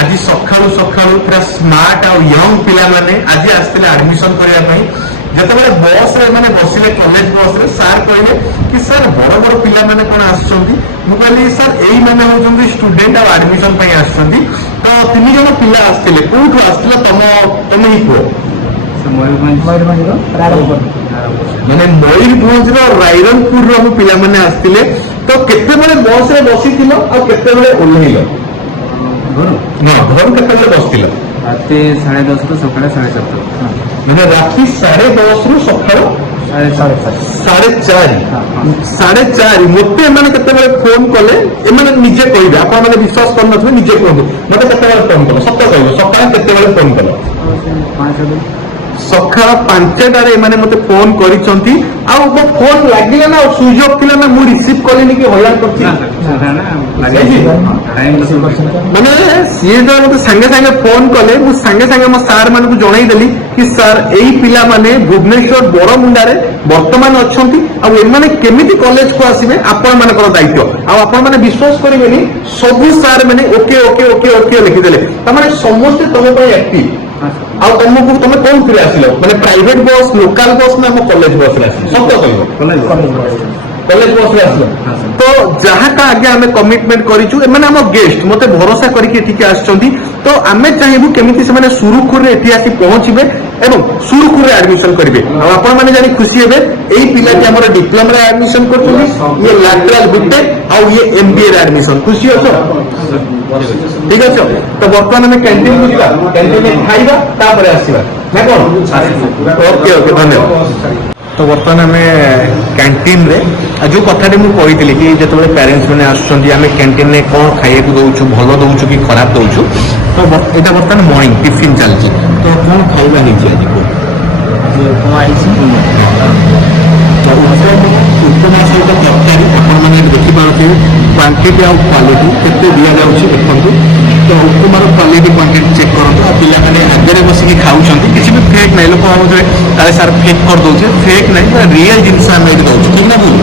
आज सकाळू सकाळू पूरा स्मार्ट आ यंग पिला माने आज आसते एडमिशन करने जिते बस रे मैंने बसिले कॉलेज बस रे सार कहले कि सर बड़ बड़ पिला माने कौन आसुछंती मु कहली सर एई माने होउछंती स्टूडेंट आ एडमिशन पई आसुछंती तो तीन जन पिला आसतिले कोठु आसतिले तम ही को मैंने मयूरभंज रायरंगपुर रो पिला माने आसतिले तो केते बेले बस रे बसिथिलो आ केते बेले ओल्हेइलो घर केते बेले बसिथिलो राति 10:30 तो सकाଳେ 7:30 मैंने राति 10:30 रु सकाळ 4:30 मते मैंने केते बेले फोन कले एमाने निजे कहबे आपण माने विश्वास कर नथबे निजे कहबे मते केते बेले फोन कलो सत्य कहबो सकाळ केते बेले फोन कलो सकाळ 5टारे एमाने मते फोन करिसंती आ वो फोन लागिला ना स्विच ऑफ थिला ना मु रिसीव कलिनी कि होया करछि मैंने सी जो मत सांगे सांगे फोन कले मु सांगे सांगे मो सार मान को जणाई देली कि सर एई पिला माने भुवनेश्वर बड़मुंडा रे वर्तमान अछंती आ एमाने केमिति कॉलेज को आसीबे आपण मानकर दायित्व आ आपण माने विश्वास करिबेनी सब सार माने ओके ओके ओके ओके लिखि देले त माने समस्त तम पय एक्टिव आ तुमको तुम कौन फिर आसिल माने प्राइवेट बस लोकल बस ना कॉलेज बस रे आसिल सत्य कहबो कॉलेज बस रे आसिल तो जहाँ का आगे आमे कमिटमेंट करिछु माने हम गेस्ट मते भरोसा करके एठी आछंती तो आमे चाहिबु केमिति से माने सुरुखुर रे एठी आसी पहुंचबे एवं सुरुखुर रे एडमिशन करिवे आ आपण माने जानि खुशी हेबे एई पिला के हमर डिप्लोमा रे एडमिशन करछुनी ये लैटरल बीटेक आ ये एमबीए रे एडमिशन खुशी होछो ठीक है तो बर्तमान में कैंटीन बुझा कैंटीन में खाइबा तापर आसीबा ना कोन ओके ओके धन्यवाद तो बर्तमान आम कैंटीन रे जो कथाटी मुझे कही कि जो पेरेन्ट्स मैंने आसमें कैंटीन में कौन खाइए दौचु भल दौचु कि खराब दौचु तो यहाँ बर्तमान मॉर्निंग टिफिन चलती तो कौन खाइबा आज उपमा सहित तरकारी आपने देखिपे क्वांटिटी आउ क्वालिटी केते दि जाऊँगी देखते तो उपमार क्वालिटी क्वांटिटी चेक करूँ पिला मैंने आगे बसिक खाऊँ किसी भी फेक ना लोक भावे सार फेक कर दौचे फेक ना रियल जिनस आम ये दौर ठीक ना भूल